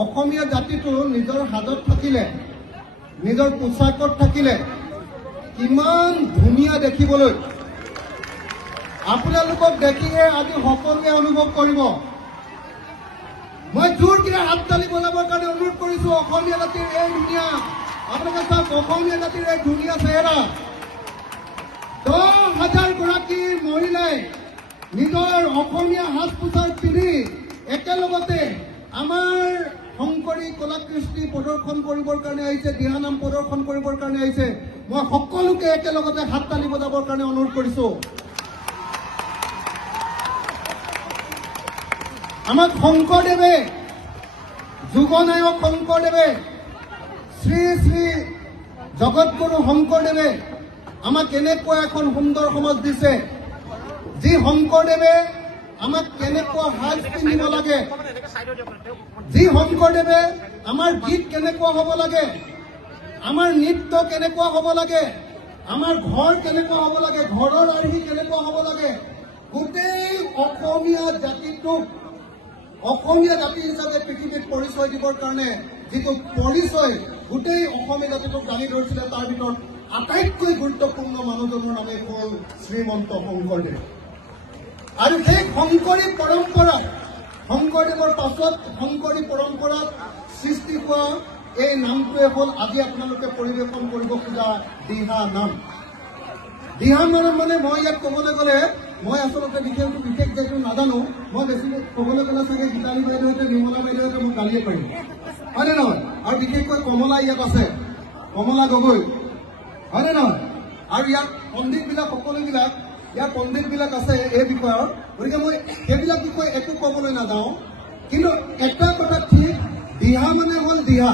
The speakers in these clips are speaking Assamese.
অসমীয়া জাতিটো নিজৰ হাতত থাকিলে, নিজৰ পোছাকত থাকিলে কিমান ধুনীয়া দেখিবলৈ, আপোনালোকক দেখিয়ে আজি সকলোৱে অনুভৱ কৰিব। মই জোৰকে হাততালি বজাবৰ কাৰণে অনুৰোধ কৰিছো। অসমীয়া জাতিৰ এই ধুনীয়া, আপোনালোকে চাওক, অসমীয়া জাতিৰ এই ধুনীয়া চেহেৰা 10,000 গৰাকী মহিলাই নিজৰ অসমীয়া সাজ পোছাক পিন্ধি একেলগতে আমাৰ শংকৰী কলাকৃষ্টি প্ৰদৰ্শন কৰিবৰ কাৰণে আহিছে, দিহানাম প্ৰদৰ্শন কৰিবৰ কাৰণে আহিছে। মই সকলোকে একেলগতে হাততালি বজাবৰ কাৰণে অনুৰোধ কৰিছো। আমাক শংকৰদেৱে, যুগনায়ক শংকৰদেৱে, শ্ৰী শ্ৰী জগতগুৰু শংকৰদেৱে আমাক কেনেকুৱা এখন সুন্দৰ সমাজ দিছে, যি শংকৰদেৱে আমাক কেনেকুৱা সাজ পিন্ধিব লাগে, যি শংকৰদেৱে আমাৰ গীত কেনেকুৱা হ'ব লাগে, আমাৰ নৃত্য কেনেকুৱা হ'ব লাগে, আমাৰ ঘৰ কেনেকুৱা হ'ব লাগে, ঘৰৰ আৰ্হি কেনেকুৱা হ'ব লাগে, গোটেই অসমীয়া জাতিটোক অসমীয়া জাতি হিচাপে পৃথিৱীত পৰিচয় দিবৰ কাৰণে যিটো পৰিচয় গোটেই অসমীয়া জাতিটোক দাঙি ধৰিছিলে, তাৰ ভিতৰত আটাইতকৈ গুৰুত্বপূৰ্ণ মানুহজনৰ নামেই হ'ল শ্ৰীমন্ত শংকৰদেৱ। আৰু সেই শংকৰী পৰম্পৰাত, শংকৰদেৱৰ পাছত শংকৰী পৰম্পৰাত সৃষ্টি হোৱা এই নামটোৱে হ'ল আজি আপোনালোকে পৰিৱেশন কৰিব খোজা দিহা নাম। দিহা নাম মানে মই ইয়াত ক'বলৈ গ'লে, মই আচলতে বিশেষ যেটো নাজানো, মই বেছি ক'বলৈ গ'লে চাগে গীতালী বাইদেউহঁতে, নিৰ্মলা বাইদেউহঁতে মোক গালিয়ে পাৰিম, হয়নে নহয়? আৰু বিশেষকৈ কমলা ইয়াত আছে, কমলা গগৈ, হয়নে নহয়? আৰু ইয়াত পণ্ডিতবিলাক, সকলোবিলাক ইয়াৰ পণ্ডিতবিলাক আছে এই বিষয়ৰ, গতিকে মই সেইবিলাক বিষয়ে একো ক'বলৈ নাযাওঁ। কিন্তু এটা কথা ঠিক, দিহা মানে হ'ল দিহা।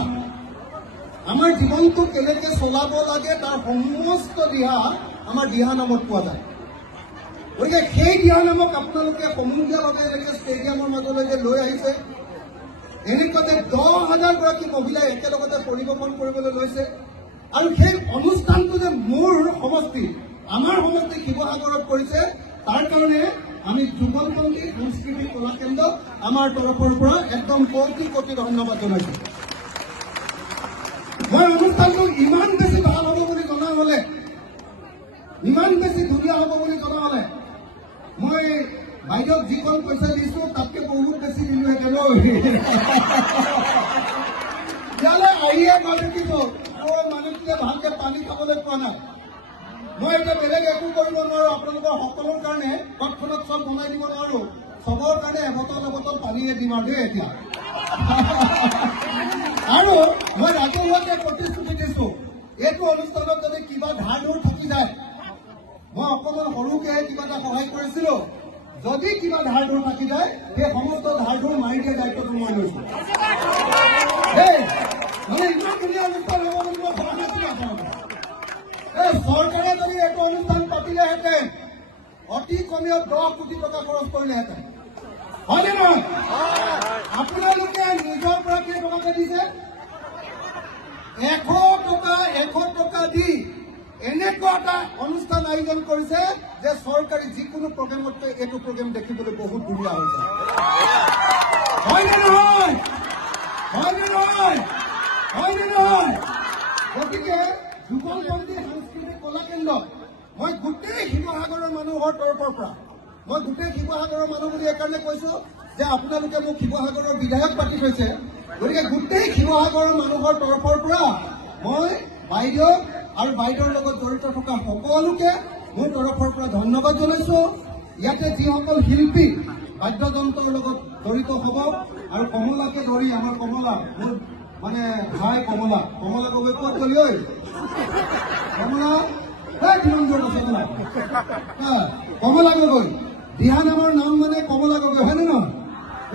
আমাৰ জীৱনটো কেনেকৈ চলাব লাগে তাৰ সমস্ত দিহা আমাৰ দিহা নামত পোৱা যায়। গতিকে সেই দিহা নামক আপোনালোকে সমূহীয়াভাৱে এনেকৈ ষ্টেডিয়ামৰ মাজলৈকে লৈ আহিছে। এনেকুৱাতে 10,000 গৰাকী মহিলাই একেলগতে পৰিৱেশন কৰিবলৈ লৈছে। আৰু সেই অনুষ্ঠানটো যে মোৰ সমষ্টি, আমাৰ সমষ্টি শিৱসাগৰত কৰিছে, তাৰ কাৰণে আমি যুগলপন্থী সাংস্কৃতিক কলা কেন্দ্ৰ আমাৰ তৰফৰ পৰা একদম কোটি কোটি ধন্যবাদ জনাইছো। মই অনুষ্ঠানটো ইমান বেছি ভাল হ'ব বুলি জনা হলে, ইমান বেছি ধুনীয়া হ'ব বুলি জনা হলে, মই বাইদেউক যিখন পইচা দিছো তাতকে বহুত বেছি দিলোহেঁতেন। ইয়ালৈ আহিয়ে মই দেখিছো মানুহটোৱে ভালকে পানী খাবলৈ পোৱা নাই। মই এতিয়া বেলেগ একো কৰিব নোৱাৰো, আপোনালোকৰ সকলোৰ কাৰণে তৎক্ষণাত চব বনাই দিব নোৱাৰো, চবৰ কাৰণে এবটল পানীয়ে দিম আৰু দেই এতিয়া। আৰু মই ৰাজহুৱাকে প্ৰতিশ্ৰুতি দিছো, এইটো অনুষ্ঠানত যদি কিবা ধাৰ ধুৰ থাকি যায়, মই অকণমান সৰুকে কিবা এটা সহায় কৰিছিলো, যদি কিবা ধাৰ ধুৰ থাকি যায় সেই সমস্ত ধাৰ ধুৰ মাৰি দিয়া দায়িত্বটো মই লৈছো। মানে ইমান ধুনীয়া অনুষ্ঠান হ'ব বুলি মই ভবা নাছিলো। চৰকাৰে যদি এইটো অনুষ্ঠান পাতিলেহেঁতেন অতি কমেও 10 কোটি টকা খৰচ কৰিলেহেঁতেন, হয়নে নহয়? আপোনালোকে নিজৰ পৰা কেই টকাকে দিছে? 100 টকা দি এনেকুৱা এটা অনুষ্ঠান আয়োজন কৰিছে যে চৰকাৰী যিকোনো প্ৰগ্ৰেমতকৈ এইটো প্ৰগ্ৰেম দেখিবলৈ বহুত ধুনীয়া হৈছে, হয়নে নহয়? হয়নে নহয়? হয়নে নহয়? গতিকে যুগলপন্থী সাংস্কৃতিক কলা কেন্দ্ৰ মই গোটেই শিৱসাগৰৰ মানুহৰ তৰফৰ পৰা, মই গোটেই শিৱসাগৰৰ মানুহ বুলি এইকাৰণে কৈছো যে আপোনালোকে মোক শিৱসাগৰৰ বিধায়ক পাতি থৈছে, গতিকে গোটেই শিৱসাগৰৰ মানুহৰ তৰফৰ পৰা মই বাইদেউ আৰু বাইদেউৰ লগত জড়িত থকা সকলোকে মোৰ তৰফৰ পৰা ধন্যবাদ জনাইছো। ইয়াতে যিসকল শিল্পী বাদ্যযন্ত্ৰৰ লগত জড়িত হ'ব, আৰু কমলাকে ধৰি আমাৰ কমলা, মোৰ মানে ভাই কমলা গগৈ ক'ত গলি? ঐ কমলা, কিমান দূৰত আছে তোমাৰ? কমলা গগৈ, দিহা নামৰ নাম মানে কমলা গগৈ, হয়নে নহয়?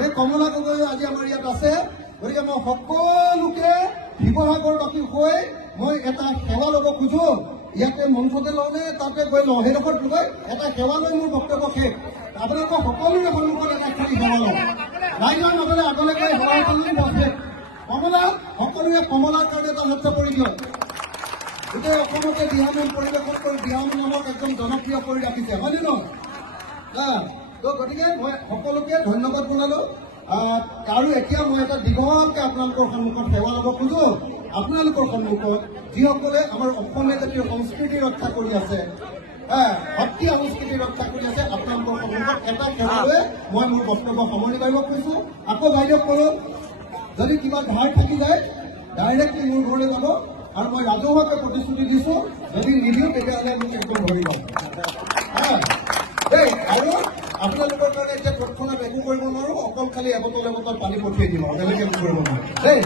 এই কমলা গগৈ আজি আমাৰ ইয়াত আছে। গতিকে মই সকলোকে শিৱসাগৰবাসী হৈ মই এটা সেৱা ল'ব খোজো। ইয়াতে মঞ্চতে লওঁনে তাতে গৈ লওঁ, সেইডোখৰত গৈ এটা সেৱা লৈ মোৰ বক্তব্য শেষ। আপোনালোকৰ সকলোৰে সন্মুখত এটা খালী সেৱা লওঁ, ৰাইজৰ মাজলৈ আগলৈ গৈ সেৱা শেষ। কমলা, সকলোৱে কমলাৰ কাৰণে এটা হাত চাপৰি দিয়ক। গোটেই অসমতে দিহানাম পৰিৱেশন কৰি দিহানাম নামক একদম জনপ্ৰিয় কৰি ৰাখিছে, হয়নে নহয়? তো গতিকে মই সকলোকে ধন্যবাদ জনালো। আৰু এতিয়া মই এটা দীঘলকে আপোনালোকৰ সন্মুখত সেৱা ল'ব খোজো আপোনালোকৰ সন্মুখত যিসকলে আমাৰ অসমীয়া জাতীয় সংস্কৃতি ৰক্ষা কৰি আছে সত্ৰীয়া সংস্কৃতি ৰক্ষা কৰি আছে আপোনালোকৰ সন্মুখত এটা সেৱালৈ মই মোৰ বক্তব্য সামৰণি মাৰিব খুজিছো আকৌ বাইদেউ কৰো যদি কিবা ধাৰ থাকি যায় ডাইৰেক্টলি মোৰ ঘৰলৈ যাব আৰু মই ৰাজহুৱাকে প্ৰতিশ্ৰুতি দিছো যদি নিদিওঁ তেতিয়াহ'লে মোক একদম ধৰিব আৰু আপোনালোকৰ কাৰণে এতিয়া তৎক্ষণাত একো কৰিব নোৱাৰো অকল খালি এবটল পানী পঠিয়াই দিম আৰু তেনেকে একো কৰিব নোৱাৰো দেই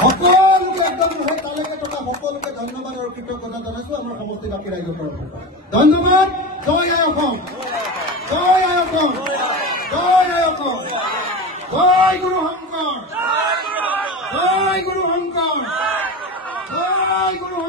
সকলোকে একদম নহয় তালৈকে থকা সকলোকে ধন্যবাদ আৰু কৃতজ্ঞতা জনাইছো আমাৰ সমষ্টিবাসী ৰাইজৰ তৰফৰ ধন্যবাদ জয় আই অসম জয় আই অসম জয় আই অসম জয় গুৰু শংকৰ জয় গুৰু শংকৰ জয় গুৰু